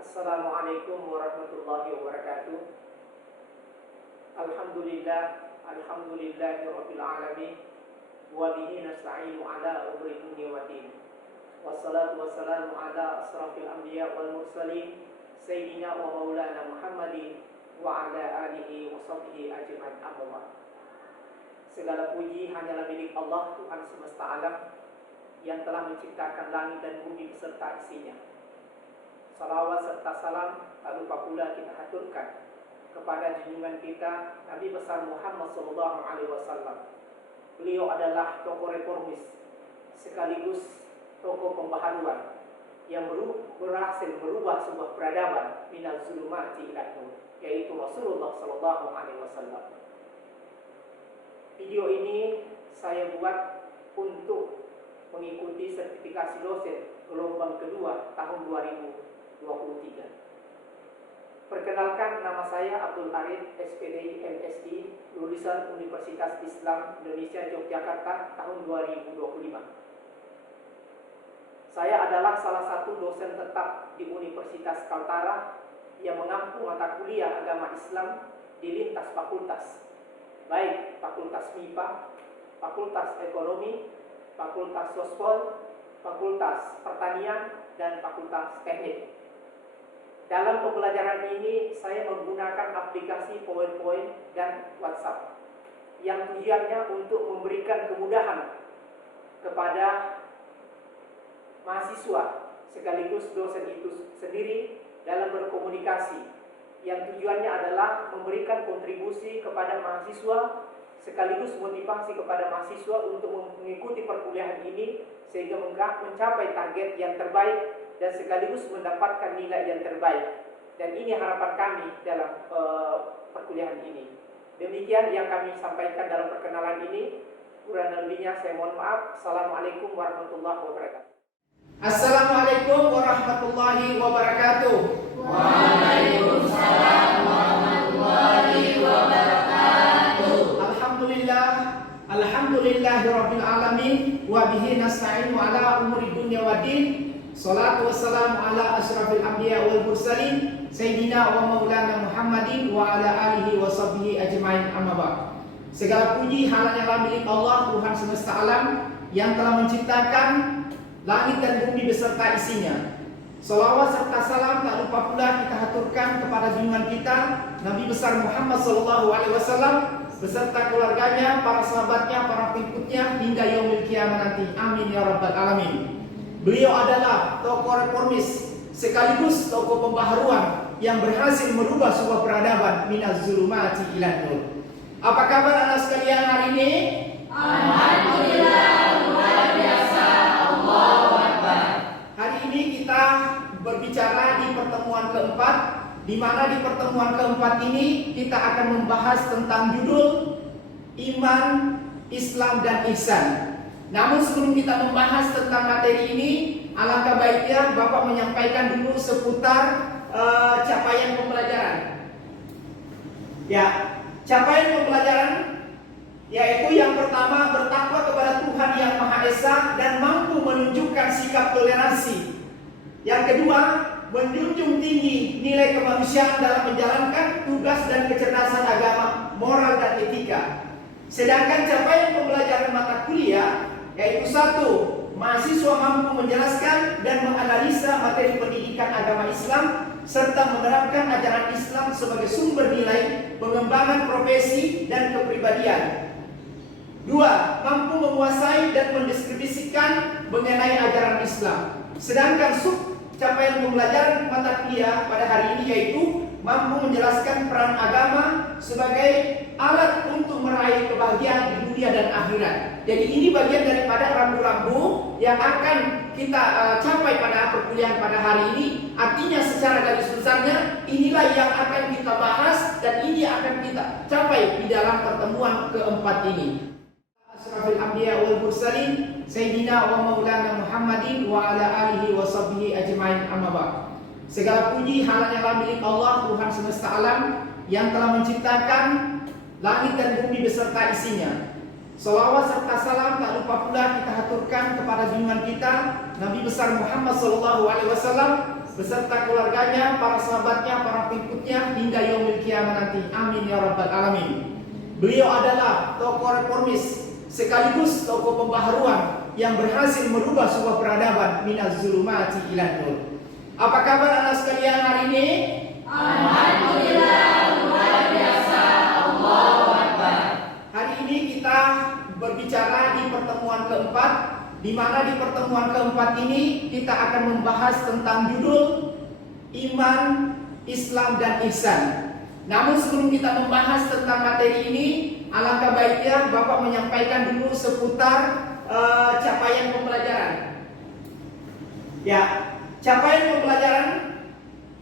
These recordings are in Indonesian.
Assalamualaikum warahmatullahi wabarakatuh. Alhamdulillahirabbil alamin wa bihi nasta'inu ala umuri dunya waddin. Wassalatu wassalamu ala asrafil anbiya wal mursalin sayyidina wa maulana Muhammadin wa ala alihi wa sahbihi ajmain. Amma. Segala puji hanyalah milik Allah, Tuhan semesta alam, yang telah menciptakan langit dan bumi beserta isinya. Salawat serta salam tak lupa pula kita haturkan kepada junjungan kita Nabi besar Muhammad SAW. Beliau adalah tokoh reformis sekaligus tokoh pembaharuan yang berhasil merubah sebuah peradaban minal zulumati ila nur, yaitu Rasulullah SAW. Video ini saya buat untuk mengikuti sertifikasi dosen gelombang kedua tahun 2023. Perkenalkan, nama saya Abdul Arif, SPDI MSI, lulusan Universitas Islam Indonesia Yogyakarta tahun 2025. Saya adalah salah satu dosen tetap di Universitas Kaltara yang mengampu mata kuliah agama Islam di lintas fakultas, baik Fakultas MIPA, Fakultas Ekonomi, Fakultas Sospol, Fakultas Pertanian, dan Fakultas Teknik. Dalam pembelajaran ini saya menggunakan aplikasi PowerPoint dan WhatsApp yang tujuannya untuk memberikan kemudahan kepada mahasiswa sekaligus dosen itu sendiri dalam berkomunikasi, yang tujuannya adalah memberikan kontribusi kepada mahasiswa sekaligus motivasi kepada mahasiswa untuk mengikuti perkuliahan ini sehingga mencapai target yang terbaik dan sekaligus mendapatkan nilai yang terbaik. Dan ini harapan kami dalam perkuliahan ini. Demikian yang kami sampaikan dalam perkenalan ini. Kurang lebihnya saya mohon maaf. Assalamualaikum warahmatullahi wabarakatuh. Assalamualaikum warahmatullahi wabarakatuh. Waalaikumsalam warahmatullahi wabarakatuh. Alhamdulillahirabbil alamin wa bihi nasta'inu ala umuri dunya waddin. Salatu wassalamu ala asyrafil anbiya wal mursalin sayyidina wa maulana Muhammadin wa ala alihi wa sahbihi ajmain. Amma ba'd. Segala puji hanyalah milik Allah, Tuhan semesta alam, yang telah menciptakan langit dan bumi beserta isinya. Salawat serta salam tak lupa pula kita haturkan kepada junjungan kita Nabi besar Muhammad SAW beserta keluarganya, para sahabatnya, para pengikutnya hingga yaumil kiamat nanti. Amin ya rabbal alamin. Beliau adalah tokoh reformis sekaligus tokoh pembaharuan yang berhasil merubah sebuah peradaban minaz zulumati ila nur. Apa kabar anak sekalian hari ini? Alhamdulillah, luar biasa. Allahu Akbar. Hari ini kita berbicara di pertemuan keempat, di mana di pertemuan keempat ini kita akan membahas tentang judul Iman, Islam, dan Ihsan. Namun sebelum kita membahas tentang materi ini, alangkah baiknya Bapak menyampaikan dulu seputar capaian pembelajaran. Ya, capaian pembelajaran yaitu yang pertama, bertakwa kepada Tuhan Yang Maha Esa dan mampu menunjukkan sikap toleransi. Yang kedua, menjunjung tinggi nilai kemanusiaan dalam menjalankan tugas dan kecerdasan agama, moral, dan etika. Sedangkan capaian pembelajaran mata kuliah yaitu satu, mahasiswa mampu menjelaskan dan menganalisa materi pendidikan agama Islam serta menerapkan ajaran Islam sebagai sumber nilai pengembangan profesi dan kepribadian. Dua, mampu menguasai dan mendistribusikan mengenai ajaran Islam. Sedangkan capaian pembelajaran mata kuliah pada hari ini yaitu mampu menjelaskan peran agama sebagai alat untuk meraih kebahagiaan di dunia dan akhirat. Jadi ini bagian daripada rambu-rambu yang akan kita capai pada perkuliahan pada hari ini. Artinya secara garis besarnya inilah yang akan kita bahas dan ini akan kita capai di dalam pertemuan keempat ini. Asrafil anbiya wal mursalin sayyidina wa maulana Muhammadin wa ala alihi wa sahbihi ajmain. Amma ba'd. Segala puji hanyalah milik Allah, Tuhan semesta alam, yang telah menciptakan langit dan bumi beserta isinya. Salawat serta salam tak lupa pula kita haturkan kepada junjungan kita Nabi besar Muhammad SAW beserta keluarganya, para sahabatnya, para pengikutnya hingga yaumil kiamah nanti. Amin ya rabbal alamin. Beliau adalah tokoh reformis sekaligus tokoh pembaharuan yang berhasil merubah sebuah peradaban minaz zulumati ilan nur. Apa kabar anak sekalian hari ini? Alhamdulillah, luar biasa. Allahu Akbar. Hari ini kita berbicara di pertemuan keempat, di mana di pertemuan keempat ini kita akan membahas tentang judul iman, Islam dan ihsan. Namun sebelum kita membahas tentang materi ini, alangkah baiknya Bapak menyampaikan dulu seputar capaian pembelajaran. Ya, capaian pembelajaran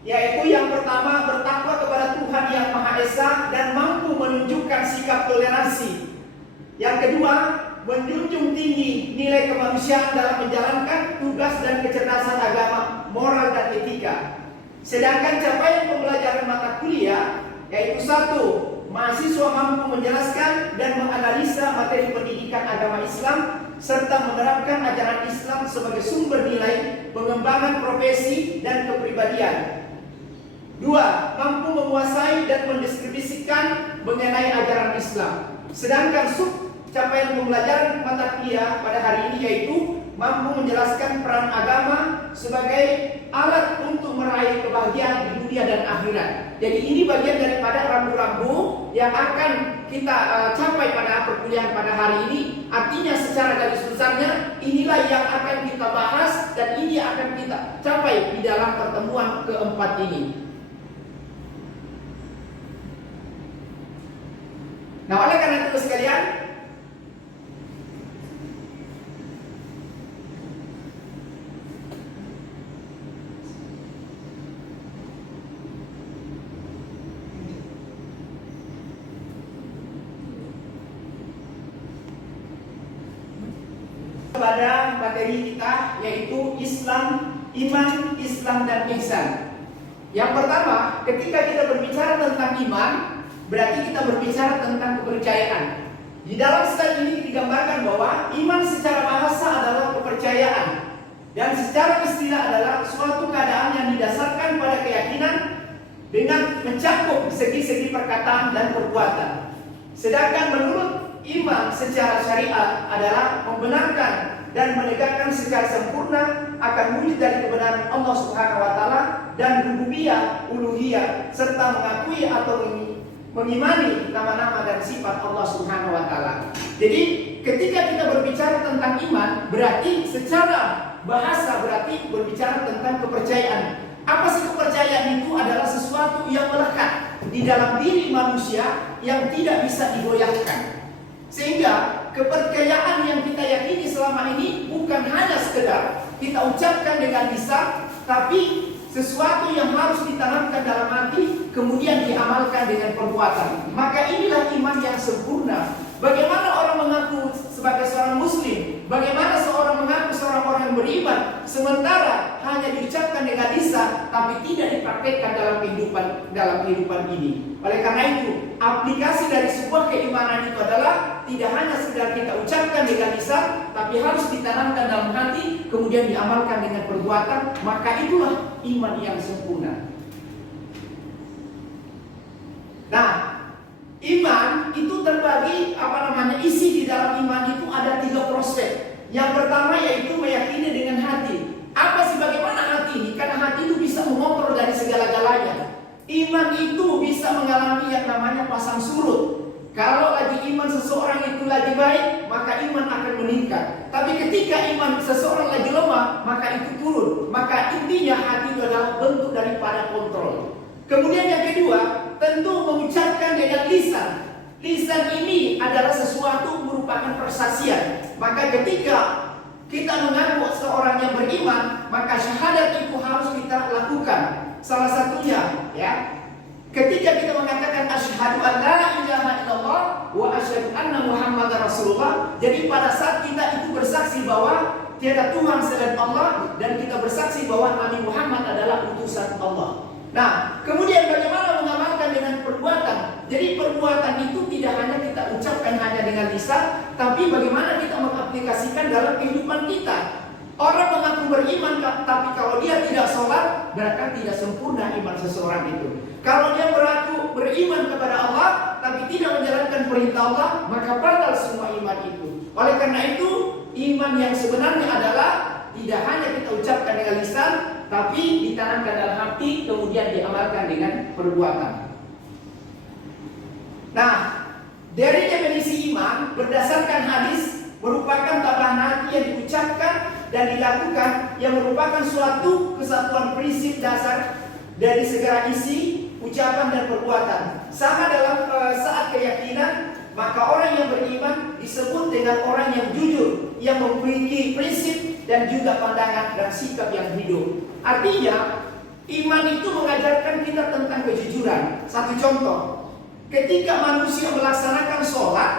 yaitu yang pertama bertakwa kepada Tuhan yang Maha Esa dan mampu menunjukkan sikap toleransi. Yang kedua, menjunjung tinggi nilai kemanusiaan dalam menjalankan tugas dan kecerdasan agama, moral dan etika. Sedangkan capaian pembelajaran mata kuliah yaitu satu, mahasiswa mampu menjelaskan dan menganalisa materi pendidikan agama Islam serta menerapkan ajaran Islam sebagai sumber nilai pengembangan profesi dan kepribadian. Dua, mampu menguasai dan mendistribusikan mengenai ajaran Islam. Sedangkan capaian pembelajaran mata kuliah pada hari ini yaitu mampu menjelaskan peran agama sebagai alat untuk meraih kebahagiaan di dunia dan akhirat. Jadi ini bagian daripada rambu-rambu yang akan kita capai pada perkuliahan pada hari ini. Artinya secara garis besarnya inilah yang akan kita bahas dan ini akan kita capai di dalam pertemuan keempat ini. Nah, oleh karena itu sekalian, pada materi kita yaitu Islam, iman, Islam dan ihsan. Yang pertama, ketika kita berbicara tentang iman, berarti kita berbicara tentang kepercayaan. Di dalam slide ini digambarkan bahwa iman secara bahasa adalah kepercayaan dan secara istilah adalah suatu keadaan yang didasarkan pada keyakinan dengan mencakup segi-segi perkataan dan perbuatan. Sedangkan menurut iman secara syariat adalah membenarkan dan menegakkan secara sempurna akan wujud dari kebenaran Allah Subhanahu wa taala dan rububiyah, uluhiyah serta mengakui atau mengimani nama-nama dan sifat Allah Subhanahu wa taala. Jadi, ketika kita berbicara tentang iman, berarti secara bahasa berarti berbicara tentang kepercayaan. Apa sih kepercayaan itu? Adalah sesuatu yang melekat di dalam diri manusia yang tidak bisa digoyahkan. Sehingga kepercayaan yang kita yakini selama ini bukan hanya sekedar kita ucapkan dengan lisan, tapi sesuatu yang harus ditanamkan dalam hati kemudian diamalkan dengan perbuatan. Maka inilah iman yang sempurna. Bagaimana orang mengaku sebagai seorang muslim, bagaimana seorang mengaku seorang orang yang beriman, sementara hanya diucapkan dengan lisan tapi tidak dipraktekkan dalam kehidupan ini. Oleh karena itu, aplikasi dari sebuah keimanan itu adalah tidak hanya sekedar kita ucapkan dengan lisan, tapi harus ditanamkan dalam hati, kemudian diamalkan dengan perbuatan. Maka itulah iman yang sempurna. Nah, iman itu terbagi isi di dalam iman itu ada 3 proses. Yang pertama yaitu meyakini dengan hati. Apa sih bagaimana hati ini? Karena hati itu bisa mengontrol dari segala-galanya. Iman itu bisa mengalami yang namanya pasang surut. Kalau lagi iman seseorang itu lagi baik, maka iman akan meningkat. Tapi ketika iman seseorang lagi lemah, maka itu turun. Maka intinya hati itu adalah bentuk daripada kontrol. Kemudian yang kedua, tentu mengucapkan dengan lisan. Lisan ini adalah sesuatu merupakan persaksian. Maka ketika kita mengaku seorang yang beriman, maka syahadat itu harus kita lakukan. Salah satunya, ya, ketika kita mengatakan asyhadu an la ilaha illallah wa asyhadu anna muhammadar rasulullah. Jadi pada saat kita itu bersaksi bahwa tiada Tuhan selain Allah dan kita bersaksi bahwa Nabi Muhammad adalah utusan Allah. Nah, kemudian bagaimana mengamalkan dengan perbuatan? Jadi perbuatan itu tidak hanya kita ucapkan hanya dengan lisan, tapi bagaimana kita mengaplikasikan dalam kehidupan kita. Orang mengaku beriman, tapi kalau dia tidak sholat, maka tidak sempurna iman seseorang itu. Kalau dia mengaku beriman kepada Allah tapi tidak menjalankan perintah Allah, maka batal semua iman itu. Oleh karena itu, iman yang sebenarnya adalah tidak hanya kita ucapkan dengan lisan, tapi ditanamkan dalam hati, kemudian diamalkan dengan perbuatan. Nah, dari definisi iman berdasarkan hadis merupakan tambahan hati yang diucapkan dan dilakukan, yang merupakan suatu kesatuan prinsip dasar dari segala isi ucapan dan perbuatan. Sama dalam saat keyakinan, maka orang yang beriman disebut dengan orang yang jujur, yang memiliki prinsip dan juga pandangan dan sikap yang hidup. Artinya, iman itu mengajarkan kita tentang kejujuran. Satu contoh, ketika manusia melaksanakan sholat,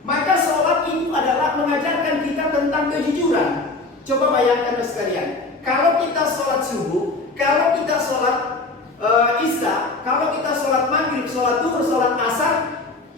maka sholat itu adalah mengajarkan kita tentang kejujuran. Coba bayangkan sekalian, kalau kita sholat subuh, kalau kita sholat isya, kalau kita sholat maghrib, sholat duhur, sholat asar,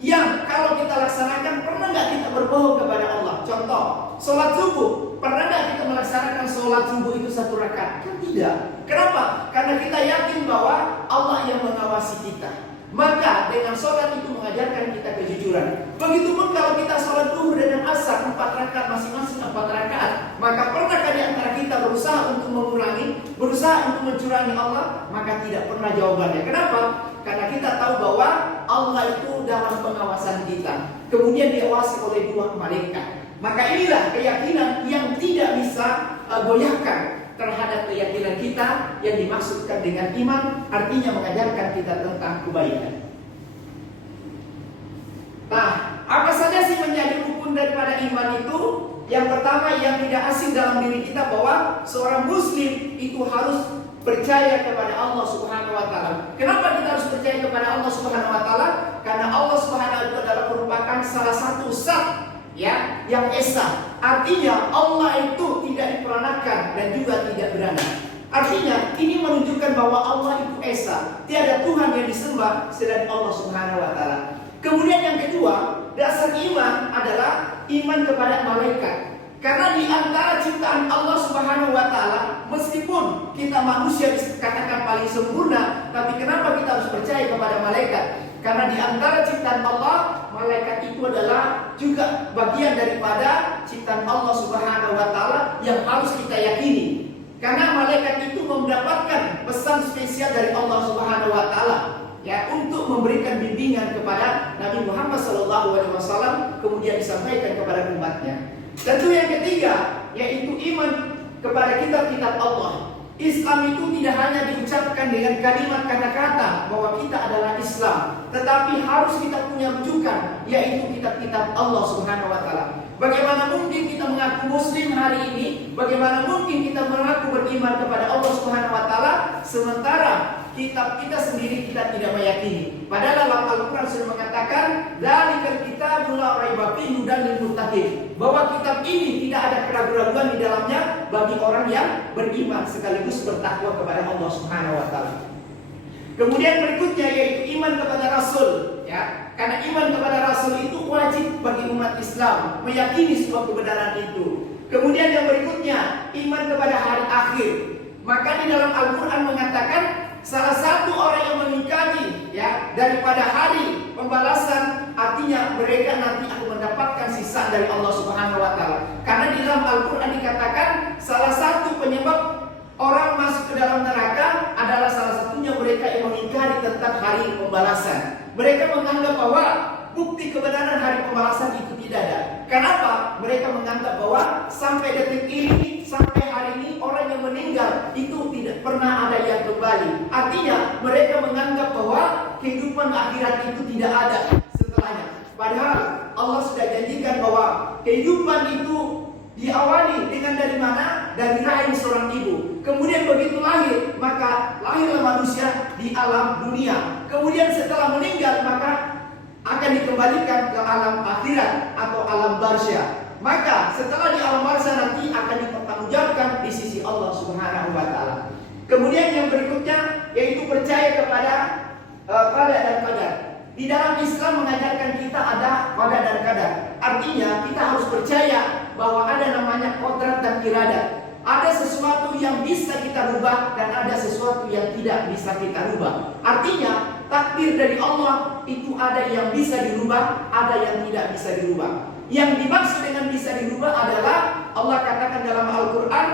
yang kalau kita laksanakan, pernah nggak kita berbohong kepada Allah? Contoh, sholat subuh, pernah nggak kita melaksanakan sholat subuh itu 1 rakaat? Kan tidak. Kenapa? Karena kita yakin bahwa Allah yang mengawasi kita. Maka dengan sholat itu mengajarkan kita kejujuran. Begitupun kalau kita sholat duhur dan asar 4 rakaat, masing-masing 4 rakaat, maka pernahkah di antara kita berusaha untuk mengurangi, berusaha untuk mencurangi Allah? Maka tidak pernah jawabannya. Kenapa? Karena kita tahu bahwa Allah itu dalam pengawasan kita, kemudian diawasi oleh 2 malaikat. Maka inilah keyakinan yang tidak bisa goyahkan terhadap keyakinan kita yang dimaksudkan dengan iman, artinya mengajarkan kita tentang kebaikan. Nah, apa saja sih menjadi rukun daripada iman itu? Yang pertama yang tidak asing dalam diri kita bahwa seorang muslim itu harus percaya kepada Allah Subhanahu wa taala. Kenapa kita harus percaya kepada Allah Subhanahu wa taala? Karena Allah Subhanahu wa taala adalah merupakan salah satu zat yang esa. Artinya Allah itu tidak diperanakan dan juga tidak beranak. Artinya ini menunjukkan bahwa Allah itu esa. Tiada Tuhan yang disembah selain Allah Subhanahu wa taala. Kemudian yang kedua, dasar iman adalah iman kepada malaikat. Karena di antara ciptaan Allah Subhanahu wa taala, meskipun kita manusia dikatakan paling sempurna, tapi kenapa kita harus percaya kepada malaikat? Karena di antara ciptaan Allah, malaikat itu adalah juga bagian daripada ciptaan Allah Subhanahu wa taala yang harus kita yakini. Karena malaikat itu mendapatkan pesan spesial dari Allah Subhanahu wa taala, ya, untuk memberikan bimbingan kepada Nabi Muhammad SAW, kemudian disampaikan kepada umatnya. Tentu yang ketiga, yaitu iman kepada kitab-kitab Allah. Islam itu tidak hanya diucapkan dengan kalimat kata-kata bahwa kita adalah Islam, tetapi harus kita punya rujukan, yaitu kitab-kitab Allah Subhanahu wa taala. Bagaimana mungkin kita mengaku muslim hari ini? Bagaimana mungkin kita mengaku beriman kepada Allah Subhanahu wa taala sementara kitab kita sendiri kita tidak meyakini? Padahal dalam Al-Quran sudah mengatakan, "Dzalikal kitabul la raiba fihi hudan lil muttaqin," bahwa kitab ini tidak ada keraguan-keraguan di dalamnya bagi orang yang beriman sekaligus bertakwa kepada Allah Subhanahu wa taala. Kemudian berikutnya yaitu iman kepada Rasul, ya. Karena iman kepada Rasul itu wajib bagi umat Islam meyakini sebuah kebenaran itu. Kemudian yang berikutnya iman kepada hari akhir. Maka di dalam Al-Quran mengatakan salah satu orang yang mengingkari, ya, daripada hari pembalasan, artinya mereka nanti akan mendapatkan sisa dari Allah Subhanahu wa taala. Karena di dalam Al-Quran dikatakan salah satu penyebab orang masuk ke dalam neraka adalah salah satunya mereka yang mengingkari tentang hari pembalasan. Mereka menganggap bahwa bukti kebenaran hari pembalasan itu tidak ada. Kenapa? Mereka menganggap bahwa sampai detik ini, sampai hari ini orang yang meninggal itu tidak pernah ada yang kembali. Artinya mereka menganggap bahwa kehidupan akhirat itu tidak ada setelahnya. Padahal Allah sudah janjikan bahwa kehidupan itu diawali dengan dari mana? Dari rahim seorang ibu. Kemudian begitu lahir, maka lahirlah manusia di alam dunia. Kemudian setelah meninggal, maka akan dikembalikan ke alam akhirat atau alam barzah. Maka setelah di alam barzah nanti akan dipertanggungjawabkan di sisi Allah Subhanahu wa taala. Kemudian yang berikutnya yaitu percaya kepada qada dan qadar. Di dalam Islam mengajarkan kita ada qada dan qadar. Artinya kita harus percaya bahwa ada namanya kodrat dan iradat. Ada sesuatu yang bisa kita rubah dan ada sesuatu yang tidak bisa kita rubah. Artinya takdir dari Allah itu ada yang bisa dirubah, ada yang tidak bisa dirubah. Yang dimaksud dengan bisa dirubah adalah Allah katakan dalam Al-Quran,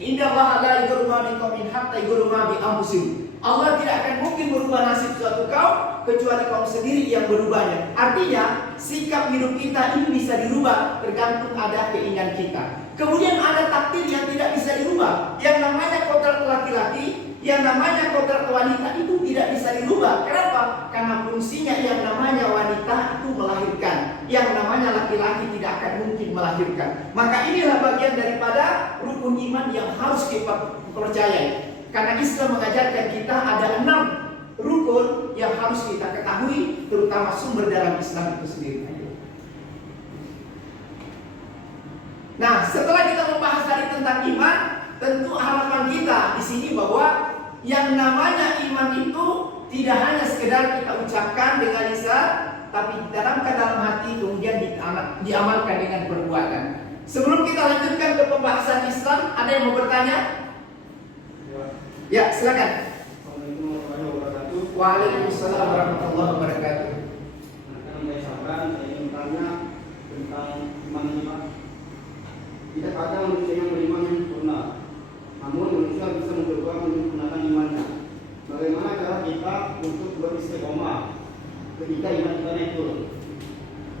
Innallaha la yughayyiru ma biqaumin hatta yughayyiru ma bi anfusihim. Allah tidak akan mungkin merubah nasib suatu kaum kecuali kaum sendiri yang berubahnya. Artinya sikap hidup kita ini bisa dirubah tergantung ada keinginan kita. Kemudian ada takdir yang tidak bisa dirubah. Yang namanya kodrat laki-laki, yang namanya kodrat wanita itu tidak bisa dirubah. Kenapa? Karena fungsinya yang namanya wanita itu melahirkan, yang namanya laki-laki tidak akan mungkin melahirkan. Maka inilah bagian daripada rukun iman yang harus kita percayai. Karena Islam mengajarkan kita ada 6 rukun yang harus kita ketahui, terutama sumber dalam Islam itu sendiri. Nah, setelah kita membahas tadi tentang iman, tentu harapan kita di sini bahwa yang namanya iman itu tidak hanya sekedar kita ucapkan dengan lisan, tapi ditanamkan dalam hati kemudian diamalkan dengan perbuatan. Sebelum kita lanjutkan ke pembahasan Islam, ada yang mau bertanya? Ya, silakan. Assalamualaikum warahmatullahi wabarakatuh. Waalaikumsalam warahmatullahi wabarakatuh. Saya ingin bertanya tentang iman ini, Pak. Tidak ada manusia yang beriman yang sempurna, namun manusia bisa mencoba menyempurnakan imannya. Bagaimana cara kita untuk beristiqomah ketika iman kita naik turun?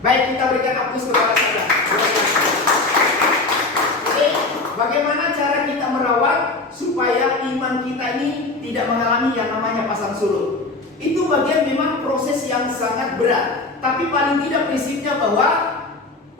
Baik, kita berikan aplaus kepada saudara. Oke, bagaimana cara kita merawat supaya iman kita ini tidak mengalami yang namanya pasang surut? Itu bagian memang proses yang sangat berat. Tapi paling tidak prinsipnya bahwa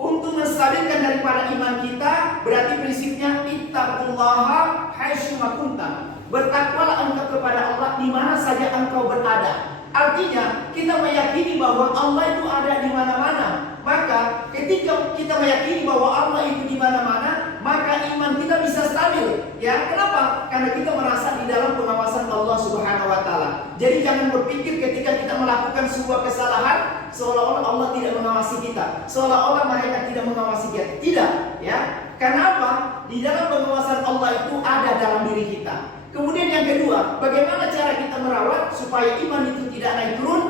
untuk menstabilkan daripada iman kita, berarti prinsipnya ittaqullaha haitsu ma kuntum. Bertakwalah engkau kepada Allah di mana saja engkau berada. Artinya kita meyakini bahwa Allah itu ada di mana-mana. Maka ketika kita meyakini bahwa Allah itu di mana-mana, maka iman kita bisa stabil. Ya, kenapa? Karena kita merasa di dalam pengawasan Allah Subhanahu wa taala. Jadi jangan berpikir ketika kita melakukan sebuah kesalahan seolah-olah Allah tidak mengawasi kita, seolah-olah mereka tidak mengawasi kita. Tidak, ya. Karena apa? Di dalam pengawasan Allah itu ada dalam diri kita. Kemudian yang kedua, bagaimana cara kita merawat supaya iman itu tidak naik turun?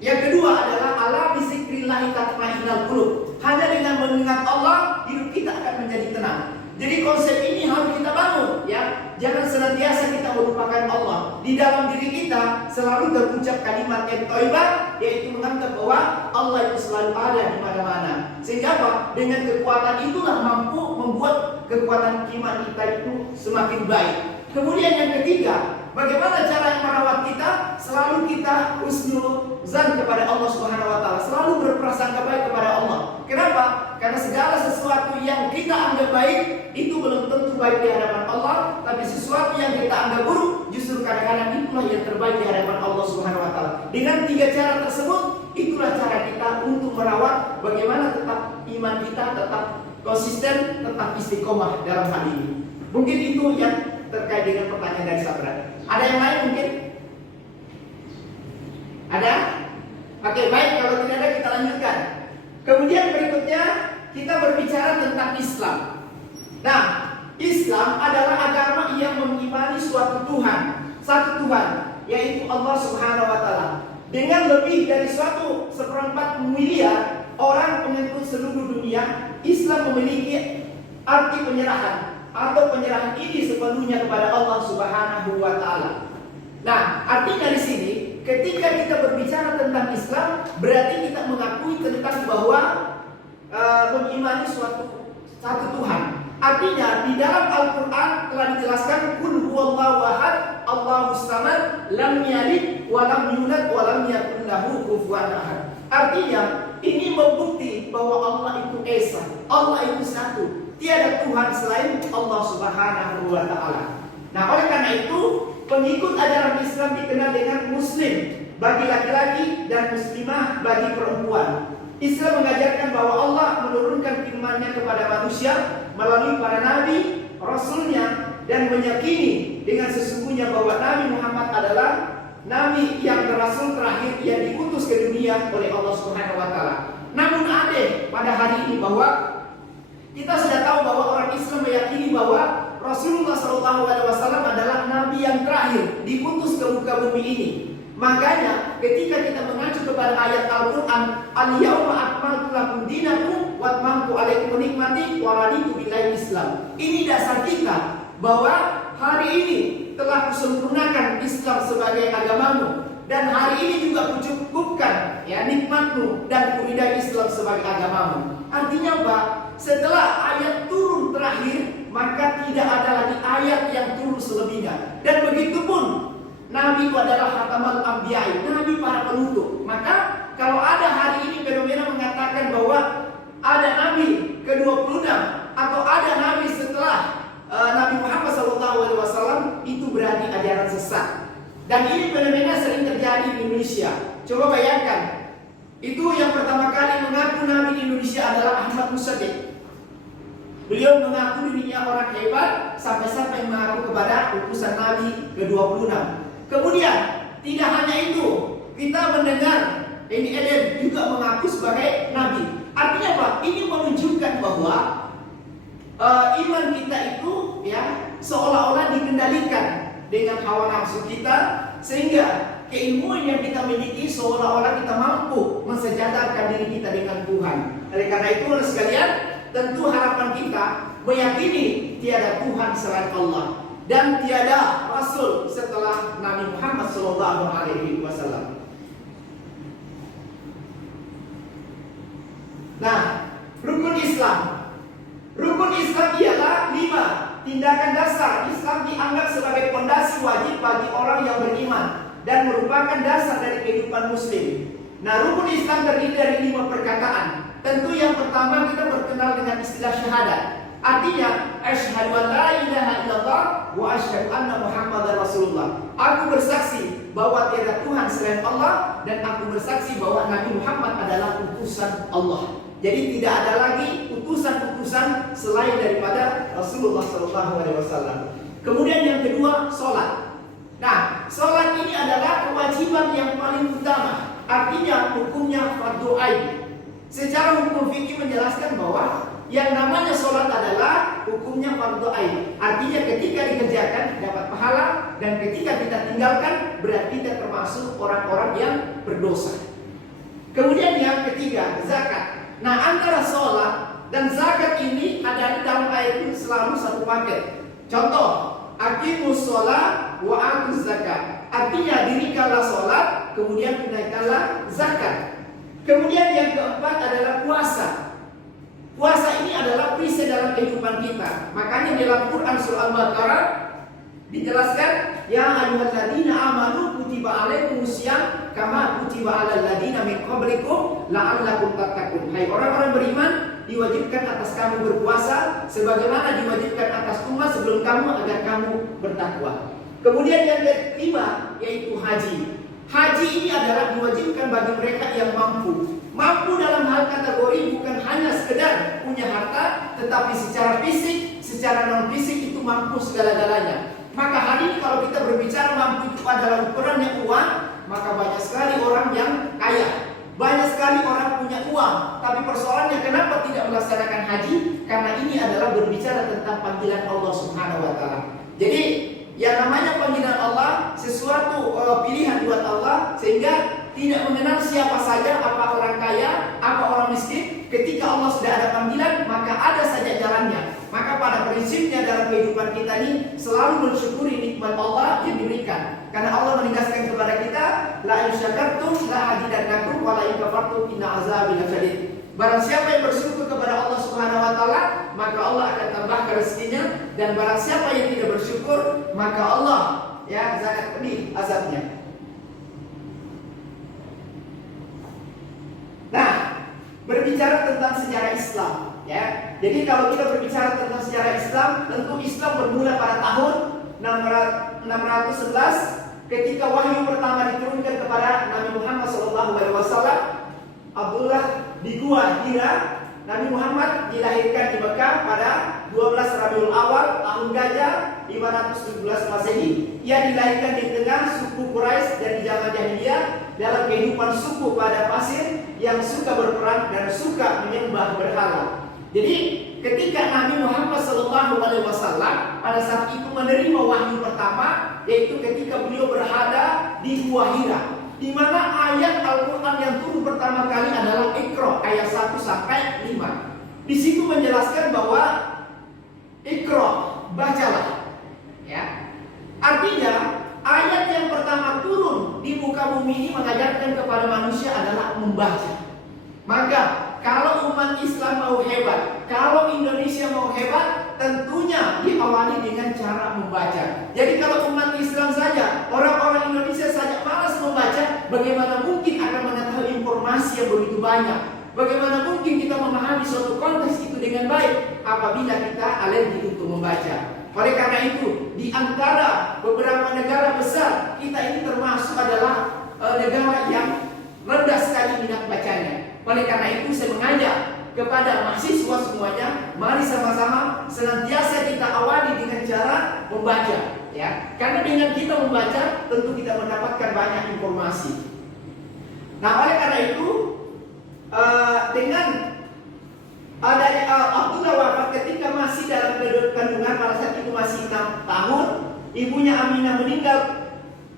Yang kedua adalah ala bizikrillah tatma'innul qulub. Hanya dengan mengingat Allah, hidup kita akan menjadi tenang. Jadi konsep ini harus kita bangun, ya. Jangan senantiasa kita melupakan Allah. Di dalam diri kita selalu terucap kalimat yang thayyibah, yaitu menganggap bahwa Allah itu selalu ada di mana-mana. Sehingga apa? Dengan kekuatan itulah mampu membuat kekuatan iman kita itu semakin baik. Kemudian yang ketiga, bagaimana cara merawat kita? Selalu kita husnuzan kepada Allah Subhanahu wa taala, selalu berprasangka baik kepada Allah. Kenapa? Karena segala sesuatu yang kita anggap baik itu belum tentu baik di hadapan Allah, tapi sesuatu yang kita anggap buruk justru kadang-kadang itulah yang terbaik di hadapan Allah Subhanahu wa taala. Dengan 3 cara tersebut, itulah cara kita untuk merawat bagaimana tetap iman kita tetap konsisten, tetap istiqomah dalam hal ini. Mungkin itu yang terkait dengan pertanyaan dari Sabra. Ada yang lain mungkin? Ada? Oke, baik, kalau tidak ada kita lanjutkan. Kemudian berikutnya kita berbicara tentang Islam. Nah, Islam adalah agama yang mengimani suatu Tuhan, satu Tuhan, yaitu Allah Subhanahu wa taala. Dengan lebih dari suatu 1/4 miliar orang pengikut seluruh dunia, Islam memiliki arti penyerahan atau penyerahan ini sepenuhnya kepada Allah Subhanahu wa taala. Nah, artinya di sini ketika kita berbicara tentang Islam, berarti kita mengakui tentang bahwa mengimani satu Tuhan. Artinya di dalam Al-Qur'an telah dijelaskan qul huwallahu ahad, Allahus samad, lam yalid wa lam yulad wa lam yakul lahu kufuwan ahad. Artinya ini membukti bahwa Allah itu esa, Allah itu satu. Tiada Tuhan selain Allah Subhanahu wa taala. Nah, oleh karena itu, pengikut ajaran Islam dikenal dengan muslim bagi laki-laki dan muslimah bagi perempuan. Islam mengajarkan bahwa Allah menurunkan firman-Nya kepada manusia melalui para nabi, rasulnya, dan meyakini dengan sesungguhnya bahwa Nabi Muhammad adalah nabi yang rasul terakhir yang diutus ke dunia oleh Allah Subhanahu wa taala. Namun ada pada hari ini bahwa Kita sudah tahu bahwa orang Islam meyakini bahwa Rasulullah SAW adalah Nabi yang terakhir diutus ke muka bumi ini. Makanya ketika kita mengacu kepada ayat Al-Quran, Al-Yawma akmaltu lakum dinakum wa atmamtu alaikum nikmati wa raditu billahi Islam. Ini dasar kita bahwa hari ini telah kusempurnakan Islam sebagai agamamu, dan hari ini juga kucukupkan ya nikmatmu dan kuridai Islam sebagai agamamu. Artinya apa? Setelah ayat turun terakhir, maka tidak ada lagi ayat yang turun selebihnya. Dan begitu pun Nabi itu adalah khatamal anbiya, Nabi para penutup. Maka kalau ada hari ini fenomena mengatakan bahwa ada Nabi ke-26 atau ada Nabi setelah Nabi Muhammad SAW, itu berarti ajaran sesat. Dan ini fenomena sering terjadi di Indonesia. Coba bayangkan, itu yang pertama kali mengaku Nabi di Indonesia adalah Ahmad Musaddiq. Beliau mengaku dirinya orang hebat sampai-sampai mengaku kepada utusan Nabi ke-26. Kemudian tidak hanya itu, kita mendengar Eni Eden juga mengaku sebagai Nabi. Artinya apa? Ini menunjukkan bahwa iman kita itu ya seolah-olah dikendalikan dengan hawa nafsu kita, sehingga keilmuan yang kita miliki seolah-olah kita mampu mensejadarkan diri kita dengan Tuhan. Oleh karena itu, sekalian, tentu harapan kita meyakini tiada Tuhan selain Allah dan tiada Rasul setelah Nabi Muhammad SAW. Nah, rukun Islam. Rukun Islam ialah 5 tindakan dasar. Islam dianggap sebagai fondasi wajib bagi orang yang beriman dan merupakan dasar dari kehidupan Muslim. Nah, rukun Islam terdiri dari 5 perkataan. Tentu yang pertama kita berkenal dengan istilah syahadat. Artinya, asyhadu an la ilaha illallah wa asyhadu anna Muhammadar Rasulullah. Aku bersaksi bahwa tiada Tuhan selain Allah, dan aku bersaksi bahwa Nabi Muhammad adalah utusan Allah. Jadi tidak ada lagi utusan-utusan selain daripada Rasulullah SAW. Kemudian yang kedua, sholat. Nah, sholat ini adalah kewajiban yang paling utama. Artinya hukumnya fardu ain. Secara hukum fikih menjelaskan bahwa yang namanya sholat adalah hukumnya fardu ain. Artinya ketika dikerjakan dapat pahala, dan ketika kita tinggalkan berarti kita termasuk orang-orang yang berdosa. Kemudian yang ketiga, zakat. Nah, antara sholat dan zakat ini ada di dalam ayat itu selalu satu paket. Contoh, aqimus sholat wa atuz zakat. Artinya dirikanlah sholat, kemudian tunaikanlah zakat. Kemudian yang keempat adalah puasa. Puasa ini adalah perisai dalam kehidupan kita. Makanya dalam Quran surah Al-Baqarah dijelaskan, ya ayyuhalladzina amanu kutiba alaikumus syiyam kama kutiba alal ladzina min qablikum la'allakum tattaqun. Hai orang-orang beriman, diwajibkan atas kamu berpuasa sebagaimana diwajibkan atas umat sebelum kamu agar kamu bertakwa. Kemudian yang kelima yaitu haji. Haji ini adalah diwajibkan bagi mereka yang mampu. Mampu dalam hal kategori bukan hanya sekedar punya harta, tetapi secara fisik, secara non fisik itu mampu segala-galanya. Maka hari ini kalau kita berbicara mampu itu adalah ukurannya uang, maka banyak sekali orang yang kaya, banyak sekali orang punya uang. Tapi persoalannya kenapa tidak melaksanakan haji? Karena ini adalah berbicara tentang panggilan Allah Subhanahu wa Ta'ala. Jadi yang namanya panggilan Allah sesuatu pilihan buat Allah, sehingga tidak mengenal siapa saja, apa orang kaya, apa orang miskin. Ketika Allah sudah ada panggilan, maka ada saja jalannya. Maka pada prinsipnya dalam kehidupan kita ini selalu mensyukuri nikmat Allah yang diberikan. Karena Allah menegaskan kepada kita, la in syakartum la azidannakum wa la in kafartum inna azabi lasyadid. Barang siapa yang bersyukur kepada Allah Subhanahu wa Ta'ala, maka Allah akan tambahkan rezekinya, dan barang siapa yang tidak bersyukur, maka Allah sangat pedih azabnya. Nah, berbicara tentang sejarah Islam, ya. Jadi kalau kita berbicara tentang sejarah Islam, tentu Islam bermula pada tahun 611 ketika wahyu pertama diturunkan kepada Nabi Muhammad SAW. Abdullah di Gua Hira. Nabi Muhammad dilahirkan di Mekah pada 12 Rabiul Awal tahun Gajah 517 Masehi. Ia dilahirkan di tengah suku Quraisy dan di zaman jahiliyah dalam kehidupan suku pada pasir yang suka berperang dan suka menyembah berhala. Jadi ketika Nabi Muhammad SAW pada saat itu menerima wahyu pertama, yaitu ketika beliau berada di Gua Hira, di mana ayat Al-Quran yang turun pertama kali adalah Iqra ayat 1 sampai 5. Di situ menjelaskan bahwa Iqra, bacalah. Ya. Artinya ayat yang pertama turun di muka bumi ini mengajarkan kepada manusia adalah membaca. Maka kalau umat Islam mau hebat, kalau Indonesia mau hebat, tentunya diawali dengan cara membaca. Jadi kalau umat Islam saja, orang-orang Indonesia saja malas membaca, bagaimana mungkin akan mengetahui informasi yang begitu banyak? Bagaimana mungkin kita memahami suatu konteks itu dengan baik apabila kita alergi untuk membaca? Oleh karena itu, di antara beberapa negara besar, kita ini termasuk adalah negara yang rendah sekali minat bacanya. Oleh karena itu, saya mengajak kepada mahasiswa semuanya, mari sama-sama senantiasa kita awali dengan cara membaca, ya. Karena dengan kita membaca, tentu kita mendapatkan banyak informasi. Nah, oleh karena itu, dengan dari Abdullah wafat ketika masih dalam kandungan, pada saat itu masih 6 tahun, ibunya Aminah meninggal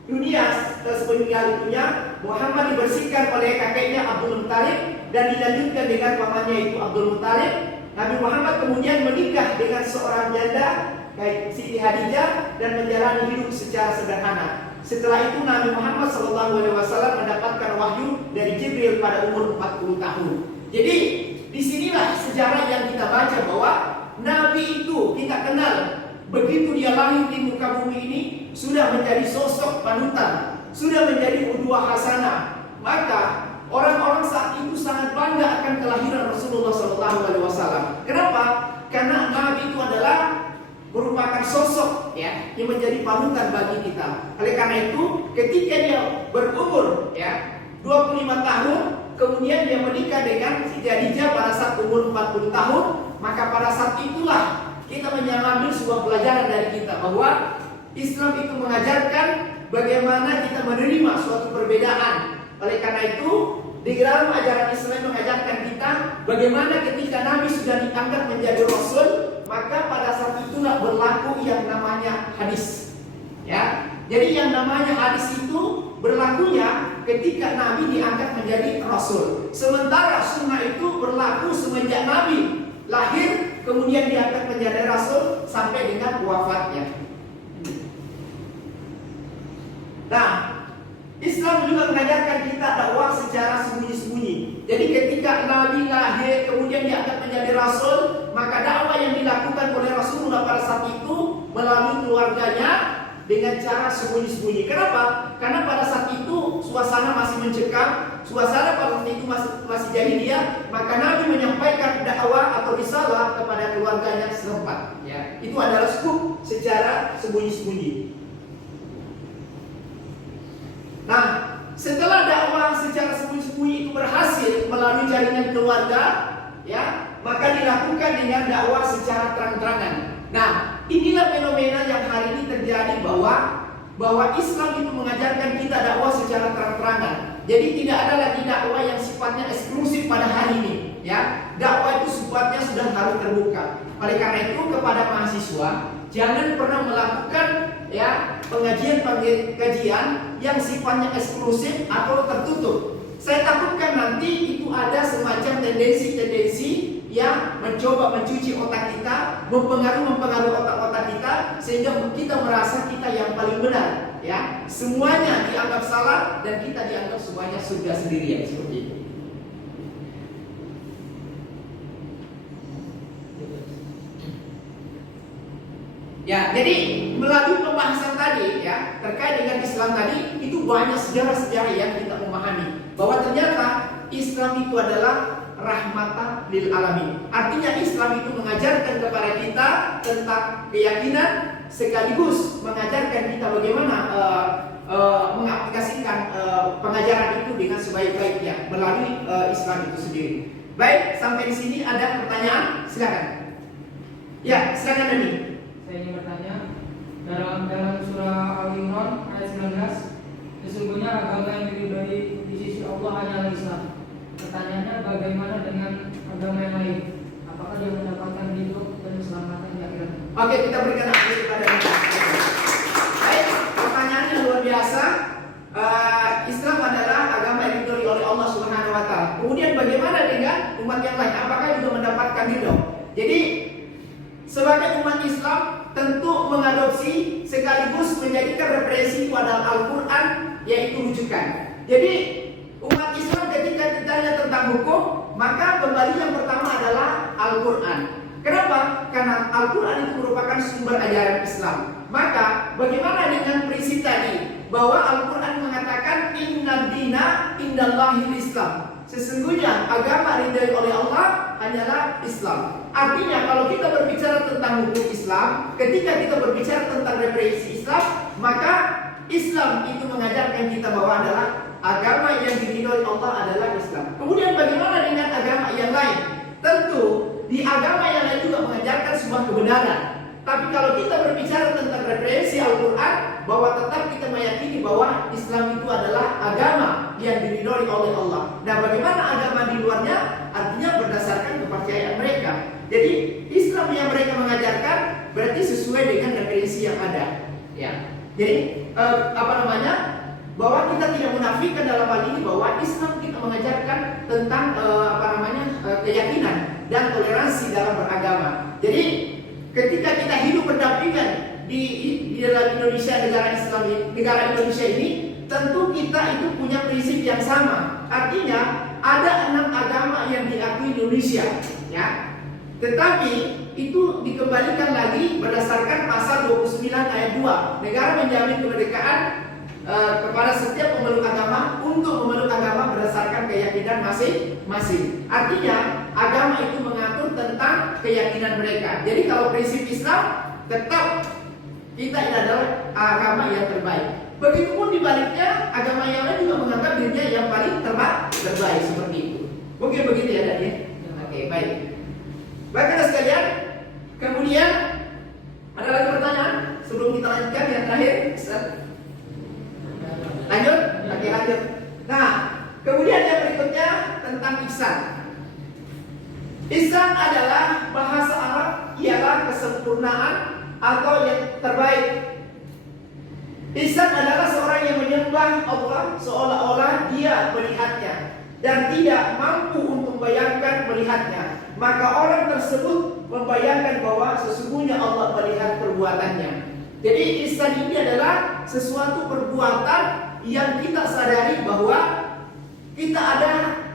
dunia. Sepeninggal ibunya, Muhammad dibersihkan oleh kakeknya Abdul Muttalib dan dilanjutkan dengan pamannya itu Abdul Muttalib. Nabi Muhammad kemudian menikah dengan seorang janda Siti Hadijah dan menjalani hidup secara sederhana. Setelah itu Nabi Muhammad SAW mendapatkan wahyu dari Jibril pada umur 40 tahun. Jadi disinilah sejarah yang kita baca bahwa Nabi itu kita kenal, begitu dia lahir di muka bumi ini sudah menjadi sosok panutan, sudah menjadi udwah hasanah. Maka orang-orang saat itu sangat bangga akan kelahiran Rasulullah SAW. Kenapa? Karena Nabi itu adalah merupakan sosok, ya, yang menjadi panutan bagi kita. Oleh karena itu, ketika dia berumur, ya, 25 tahun, kemudian dia menikah dengan Siti Hadijah pada saat umur 40 tahun, maka pada saat itulah kita mengambil sebuah pelajaran dari kita bahwa Islam itu mengajarkan bagaimana kita menerima suatu perbedaan. Oleh karena itu, di dalam ajaran Islam mengajarkan kita bagaimana ketika Nabi sudah diangkat menjadi Rasul, maka pada saat itulah berlaku yang namanya hadis. Ya, jadi yang namanya hadis itu berlakunya ketika Nabi diangkat menjadi Rasul. Sementara sunnah itu berlaku semenjak Nabi lahir, kemudian diangkat menjadi Rasul sampai dengan wafatnya. Nah, Islam juga mengajarkan kita dakwah secara sembunyi-sembunyi. Jadi ketika Nabi lahir kemudian diangkat menjadi Rasul, maka dakwah yang dilakukan oleh Rasulullah pada saat itu melalui keluarganya dengan cara sembunyi-sembunyi. Kenapa? Karena pada saat itu suasana masih mencekam, suasana pada saat itu masih jahiliyah, maka Nabi menyampaikan dakwah atau risalah kepada keluarganya setempat. Ya, itu adalah skup secara sembunyi-sembunyi. Nah, setelah dakwah secara sembunyi-sembunyi itu berhasil melalui jaringan keluarga, ya, maka dilakukan dengan dakwah secara terang-terangan. Nah, inilah fenomena yang hari ini terjadi bahwa Islam itu mengajarkan kita dakwah secara terang-terangan. Jadi tidak ada lagi dakwah yang sifatnya eksklusif pada hari ini, ya. Dakwah itu sifatnya sudah harus terbuka. Oleh karena itu kepada mahasiswa jangan pernah melakukan, ya, pengajian yang sifatnya eksklusif atau tertutup. Saya takutkan nanti itu ada semacam tendensi-tendensi yang mencoba mencuci otak kita, mempengaruhi otak-otak kita, sehingga kita merasa kita yang paling benar, ya. Semuanya dianggap salah dan kita dianggap semuanya surga sendirian, seperti itu. Ya, jadi melalui pembahasan tadi, ya, terkait dengan Islam tadi, itu banyak sejarah-sejarah yang kita memahami bahwa ternyata Islam itu adalah rahmatan lil alamin. Artinya Islam itu mengajarkan kepada kita tentang keyakinan sekaligus mengajarkan kita bagaimana mengaplikasikan pengajaran itu dengan sebaik-baiknya melalui Islam itu sendiri. Baik, sampai di sini ada pertanyaan? Silakan. Ya, silakan Dani. Saya ingin bertanya, dalam surah Al-Imran ayat 19, sesungguhnya agama yang diridhai di sisi Allah hanyalah Islam. Pertanyaannya, bagaimana dengan agama yang lain? apakah dia mendapatkan hidup dan keselamatan di akhirat? Oke, kita berikan aplaus kepada mereka. Baik, pertanyaan yang luar biasa. Islam adalah agama yang diridhoi oleh Allah Subhanahu wa taala. Kemudian bagaimana dengan umat yang lain? Apakah juga mendapatkan ridho? Jadi sebagai umat Islam tentu mengadopsi sekaligus menjadikan referensi pada Al-Qur'an yaitu rujukan. Jadi umat Islam ketika ditanya tentang hukum, maka kembali yang pertama adalah Al-Qur'an. Kenapa? Karena Al-Quran itu merupakan sumber ajaran Islam. Maka bagaimana dengan prinsip tadi bahwa Al-Quran mengatakan inna dina indallahil Islam. Sesungguhnya agama ridhoi oleh Allah hanyalah Islam. Artinya kalau kita berbicara tentang hukum Islam, ketika kita berbicara tentang referensi Islam, maka Islam itu mengajarkan kita bahwa adalah agama yang diridhoi Allah adalah Islam. Kemudian bagaimana dengan agama yang lain? Tentu di agama yang lain juga mengajarkan sebuah kebenaran. Tapi kalau kita berbicara tentang referensi Al-Quran, bahwa tetap kita meyakini bahwa Islam itu adalah agama yang diridhoi oleh Allah. Nah, bagaimana agama di luarnya? Artinya berdasarkan kepercayaan mereka. Jadi Islam yang mereka mengajarkan berarti sesuai dengan referensi yang ada. Ya. Jadi bahwa kita tidak menafikan dalam hal ini bahwa Islam kita mengajarkan tentang keyakinan dan toleransi dalam beragama. Jadi ketika kita hidup berdampingan di dalam Indonesia, negara Indonesia ini, tentu kita itu punya prinsip yang sama. Artinya ada 6 agama yang diakui Indonesia, ya. Tetapi itu dikembalikan lagi berdasarkan pasal 29 ayat 2. Negara menjamin kemerdekaan kepada setiap pemeluk agama untuk memeluk agama berdasarkan keyakinan masing-masing. Artinya agama itu mengatur tentang keyakinan mereka. Jadi kalau prinsip Islam tetap kita ini adalah agama yang terbaik. Begitupun dibaliknya agama yang lain juga menganggap dirinya yang paling terbaik seperti itu. Mungkin begitu ya tadi. Oke, baik. Baiklah sekalian. Kemudian ada lagi pertanyaan sebelum kita lanjutkan yang terakhir. Lanjut? Oke, lanjut. Nah, kemudian yang berikutnya tentang ihsan. Ihsan adalah bahasa Arab ialah kesempurnaan atau yang terbaik. Ihsan adalah seorang yang menyembah Allah seolah-olah dia melihatnya dan tidak mampu untuk membayangkan melihatnya. Maka orang tersebut membayangkan bahwa sesungguhnya Allah melihat perbuatannya. Jadi ihsan ini adalah sesuatu perbuatan yang kita sadari bahwa kita ada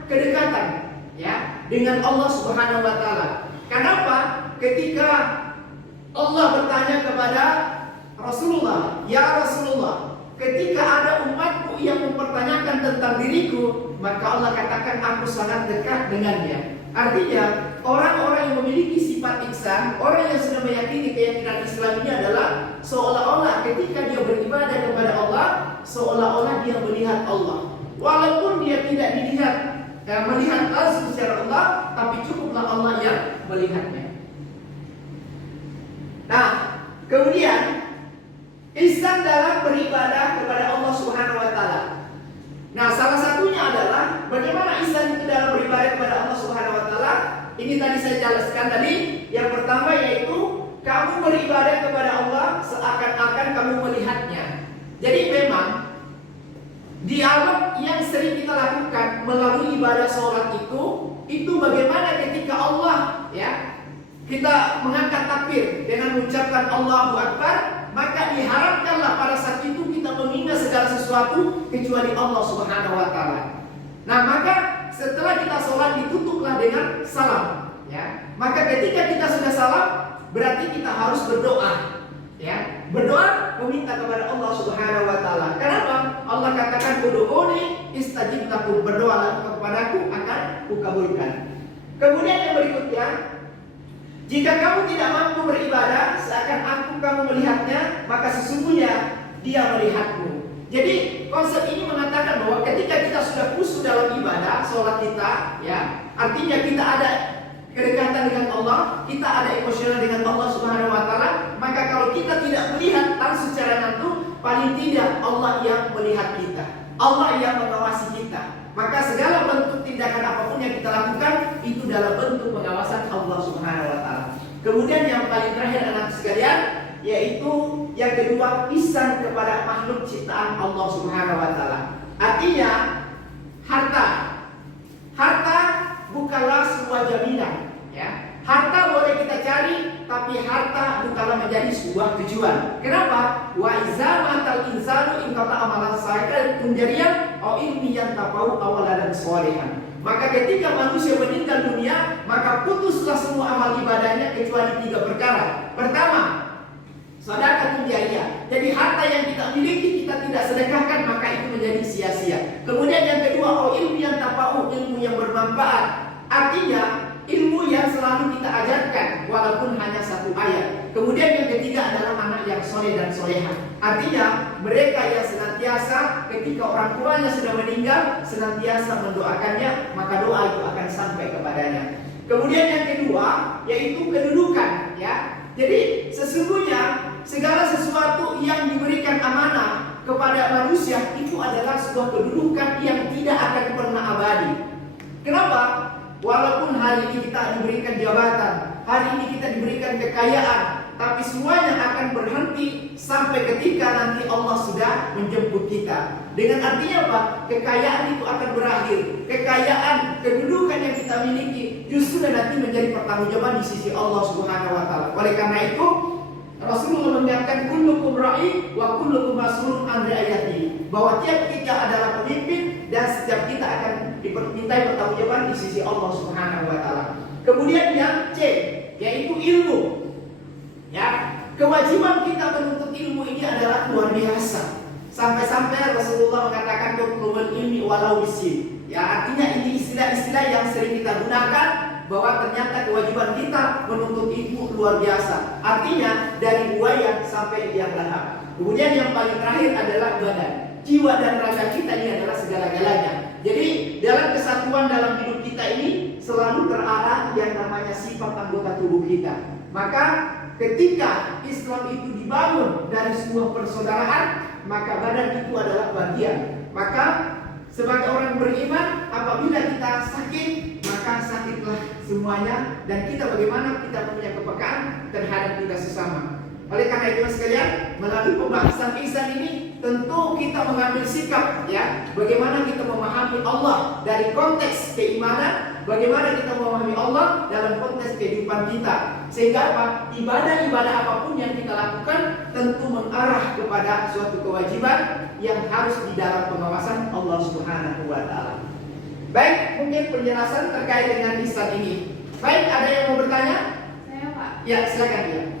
kedekatan, ya, dengan Allah Subhanahu wa taala. Kenapa? Ketika Allah bertanya kepada Rasulullah, "Ya Rasulullah, ketika ada umatku yang mempertanyakan tentang diriku, maka Allah katakan aku sangat dekat dengannya." Artinya, orang-orang yang memiliki sifat ihsan, orang yang sudah meyakini keyakinan Islam ini adalah seolah-olah ketika dia beribadah kepada Allah, seolah-olah dia melihat Allah. Walaupun dia tidak melihat langsung secara Allah, tapi cukuplah Allah yang melihatnya. Nah, kemudian ihsan dalam beribadah kepada Allah Subhanahu wa taala. Nah, salah satunya adalah bagaimana ihsan itu dalam beribadah kepada Allah Subhanahu wa taala. Ini tadi saya jelaskan tadi. Yang pertama yaitu kamu beribadah kepada Allah seakan-akan kamu melihatnya. Jadi memang dialog yang sering kita lakukan melalui ibadah sholat itu bagaimana ketika Allah, ya, kita mengangkat takbir dengan mengucapkan Allahu Akbar, maka diharapkanlah pada saat itu kita mengingat segala sesuatu kecuali Allah Subhanahu wa taala. Nah, maka setelah kita sholat ditutuplah dengan salam, ya. Maka ketika kita sudah salam, berarti kita harus berdoa, ya. Berdoa meminta kepada Allah Subhanahu wa taala. Kenapa? Allah katakan ud'uuni istajib lakum, berdoalah kepadaku akan kukabulkan. Kemudian yang berikutnya, jika kamu tidak mampu beribadah seakan kamu melihatnya, maka sesungguhnya dia melihatmu. Jadi konsep ini mengatakan bahwa ketika kita sudah khusyuk dalam ibadah sholat kita, ya, artinya kita ada kedekatan dengan Allah, kita ada emosional dengan Allah Subhanahu wa taala, maka kalau kita tidak melihat langsung secara langsung, paling tidak Allah yang melihat kita, Allah yang mengawasi kita. maka segala bentuk tindakan apapun yang kita lakukan itu dalam bentuk pengawasan Allah Subhanahu wa taala. Kemudian yang paling terakhir anak sekalian, yaitu yang kedua, ihsan kepada makhluk ciptaan Allah Subhanahu wa taala. Artinya harta bukanlah sebuah jaminan, ya. Harta boleh kita cari, tapi harta bukanlah menjadi sebuah tujuan. Kenapa? Wa iza matal insanu in qata amalan salihah punjarian au ilmiyan tafau awaladan sholihan. Maka ketika manusia meninggal dunia, maka putuslah semua amal ibadahnya kecuali 3 perkara. Pertama, sedekah jariyah. Jadi harta yang kita miliki kita tidak sedekahkan, maka itu menjadi sia-sia. Kemudian yang kedua, au ilmiyan tafau, ilmu yang bermanfaat. Artinya ilmu yang selalu kita ajarkan walaupun hanya 1 ayat. Kemudian yang ketiga adalah anak yang soleh dan soleha. Artinya mereka yang senantiasa ketika orang tuanya sudah meninggal senantiasa mendoakannya, maka doa itu akan sampai kepadanya. Kemudian yang kedua yaitu kedudukan, ya. Jadi sesungguhnya segala sesuatu yang diberikan amanah kepada manusia itu adalah sebuah kedudukan yang tidak akan pernah abadi. Kenapa? Walaupun hari ini kita diberikan jabatan, hari ini kita diberikan kekayaan, tapi semuanya akan berhenti sampai ketika nanti Allah sudah menjemput kita. Dengan artinya apa? Kekayaan itu akan berakhir. Kekayaan, kedudukan yang kita miliki justru nanti menjadi pertanggungjawaban di sisi Allah Subhanahu wa taala. Oleh karena itu, Rasulullah mengingatkan kullukum ra'i wa kullukum mas'ulun an ra'iyati, bahwa tiap kita adalah pemimpin dan setiap kita akan dimintai pertanggungjawaban di sisi Allah Subhanahu wa taala. Kemudian yang C yaitu ilmu. Ya, kewajiban kita menuntut ilmu ini adalah luar biasa. Sampai-sampai Rasulullah mengatakan utlubul ilmi walau bisin. Ya, artinya ini istilah-istilah yang sering kita gunakan bahwa ternyata kewajiban kita menuntut ilmu luar biasa. Artinya dari buaya sampai liang lahat. Kemudian yang paling terakhir adalah badan. Jiwa dan raga kita ini adalah segala-galanya. Jadi dalam kesatuan dalam hidup kita ini selalu terarah yang namanya sifat anggota tubuh kita. Maka ketika Islam itu dibangun dari sebuah persaudaraan, maka badan itu adalah bagian. Maka sebagai orang beriman, apabila kita sakit, maka sakitlah semuanya. Dan kita bagaimana kita punya kepekaan terhadap kita sesama. Oleh karena itu sekalian, melalui pembahasan ihsan ini tentu kita mengambil sikap, ya, bagaimana kita memahami Allah dari konteks keimanan, bagaimana kita memahami Allah dalam konteks kehidupan kita, sehingga apa? Ibadah-ibadah apapun yang kita lakukan tentu mengarah kepada suatu kewajiban yang harus di dalam pengawasan Allah Subhanahu wa taala. Baik, mungkin penjelasan terkait dengan ihsan ini. Baik, ada yang mau bertanya? Saya, Pak. Ya, silakan ya.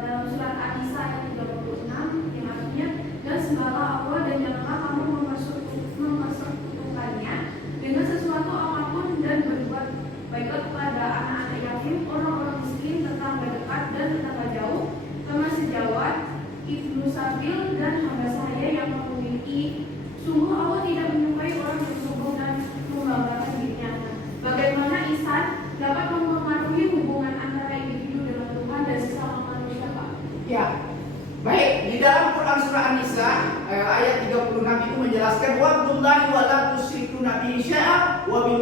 Dalam surat An-Nisa ayat 36 yang artinya, dan sembahlah Allah dan janganlah kamu mempersekutukannya dengan sesuatu apapun, dan berbuat baiklah kepada anak-anak yatim, orang-orang miskin, tetangga dekat dan tetangga jauh, teman sejawat, ibnu sabil dan hamba sahaya yang memiliki. Sungguh Allah tidak menyukai orang yang sombong dan membanggakan dirinya. Bagaimana ihsan dapat mempengaruhi hubungan antara individu dengan Tuhan dan sesama manusia, Pak? Ya. Baik, di dalam Quran surah An-Nisa ayat 36 itu menjelaskan wa'budullahi wa la tusyriku bihi syai'an wa bil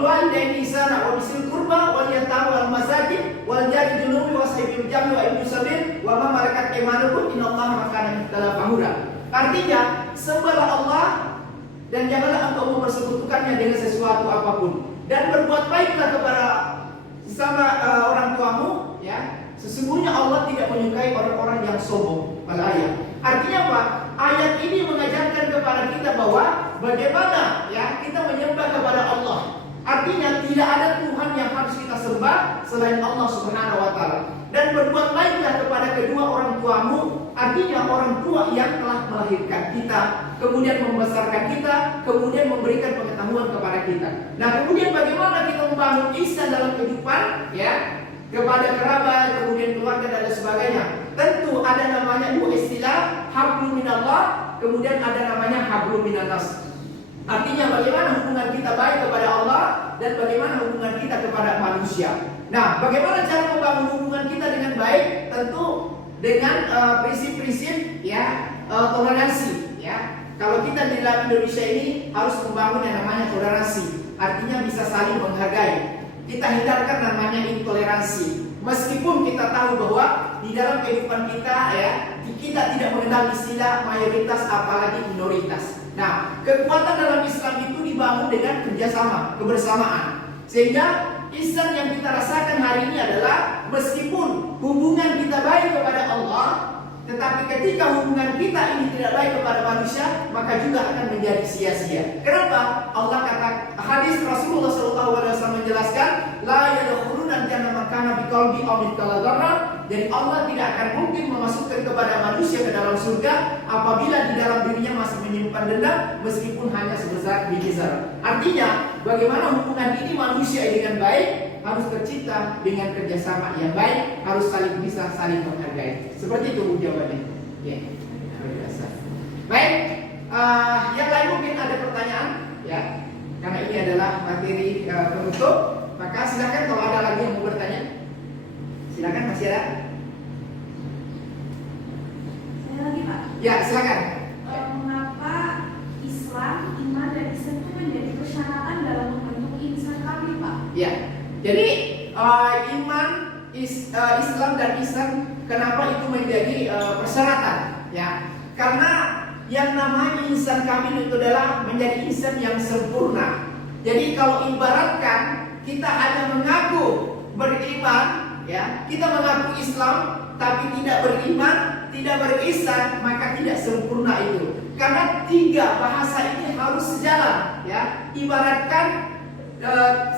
walidayni ihsana wa bisil qurba wal yatama wal masakin wal jari junubi wa sahibil jambi wa ibnu sabil wa ma malakat aymanukum innallaha kana fahura. Artinya, sembahlah Allah dan janganlah engkau mempersekutukannya dengan sesuatu apapun, dan berbuat baiklah kepada sesama orang tuamu, ya. Sesungguhnya Allah tidak menyukai orang-orang yang sombong. Al-ayat. Artinya apa? Ayat ini mengajarkan kepada kita bahwa bagaimana, ya, kita menyembah kepada Allah. Artinya tidak ada Tuhan yang harus kita sembah selain Allah Subhanahu wa taala. Dan berbuat baiklah kepada kedua orang tuamu, artinya orang tua yang telah melahirkan kita, kemudian membesarkan kita, kemudian memberikan pengetahuan kepada kita. Nah, kemudian bagaimana kita membangun ihsan dalam kehidupan, ya, kepada kerabat, kemudian keluarga dan sebagainya. Tentu ada namanya dua istilah, hablum minallah, kemudian ada namanya hablum minannas. Artinya bagaimana hubungan kita baik kepada Allah dan bagaimana hubungan kita kepada manusia. Nah, bagaimana cara membangun hubungan kita dengan baik? Tentu dengan prinsip-prinsip, ya, toleransi, ya. kalau kita di dalam Indonesia ini harus membangun yang namanya toleransi, artinya bisa saling menghargai. Kita hindarkan namanya intoleransi. Meskipun kita tahu bahwa di dalam kehidupan kita kita tidak mengenal istilah mayoritas apalagi minoritas. Nah, kekuatan dalam Islam itu dibangun dengan kerjasama, kebersamaan. Sehingga Islam yang kita rasakan hari ini adalah meskipun hubungan kita baik kepada Allah, tetapi ketika hubungan kita ini tidak baik kepada manusia, maka juga akan menjadi sia-sia. Kenapa? Allah kata, hadis Rasulullah SAW menjelaskan, la yadkhuluna jannata man kana biqalbi aw mithqala dzarrah. Jadi Allah tidak akan mungkin memasukkan kepada manusia ke dalam surga apabila di dalam dirinya masih menyimpan dendam meskipun hanya sebesar biji zarah. Artinya, bagaimana hubungan ini manusia dengan baik harus tercipta dengan kerjasama yang baik, harus saling bisa saling menghargai. Seperti itu jawabannya. Ya, biasa. Baik, yang lain mungkin ada pertanyaan, ya. Karena ini adalah materi penutup, maka silakan kalau ada lagi yang mau bertanya. Silakan, masih ada? Saya lagi, Pak. Ya, silakan. Mengapa Islam, iman, dan Islam itu menjadi persyaratan dalam membentuk insan kami, Pak? Ya, jadi iman, Islam dan Ihsan, kenapa itu menjadi persyaratan? Ya, karena yang namanya insan kamil itu adalah menjadi insan yang sempurna. Jadi kalau ibaratkan kita hanya mengaku beriman, ya, kita mengaku Islam tapi tidak beriman, tidak berihsan, maka tidak sempurna itu. Karena tiga bahasa ini harus sejalan, ya. Ibaratkan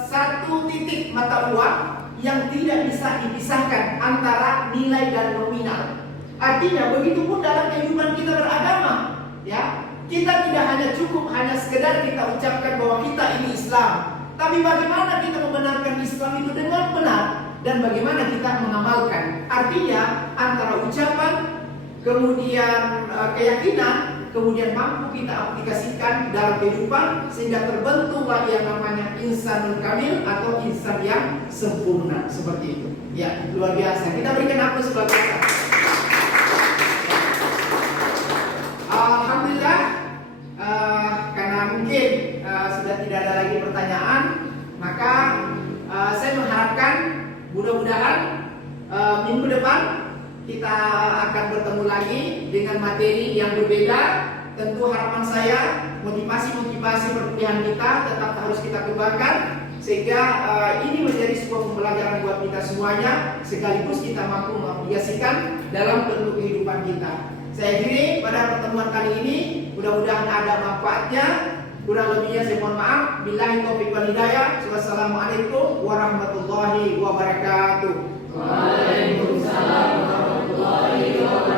satu titik mata uang yang tidak bisa dipisahkan antara nilai dan nominal. Artinya begitu pun dalam kehidupan kita beragama, ya. Kita tidak hanya cukup hanya sekedar kita ucapkan bahwa kita ini Islam, tapi bagaimana kita membenarkan Islam itu dengan benar dan bagaimana kita mengamalkan. Artinya antara ucapan, kemudian keyakinan, kemudian mampu kita aplikasikan dalam kehidupan sehingga terbentuklah yang namanya insanul kamil atau insan yang sempurna, seperti itu. Ya, luar biasa. Kita berikan aplaus sebagai kita. Alhamdulillah, karena mungkin sudah tidak ada lagi pertanyaan, maka saya mengharapkan mudah-mudahan minggu depan kita akan bertemu lagi dengan materi yang berbeda. Tentu harapan saya motivasi perkuliahan kita tetap harus kita kembangkan sehingga ini menjadi sebuah pembelajaran buat kita semuanya, sekaligus kita mampu mengaplikasikan dalam bentuk kehidupan kita. Saya akhiri pada pertemuan kali ini, mudah-mudahan ada manfaatnya. Kurang lebihnya saya mohon maaf. Billahi taufiq wal hidayah. Wassalamualaikum warahmatullahi wabarakatuh. Waalaikumsalam warahmatullahi wabarakatuh.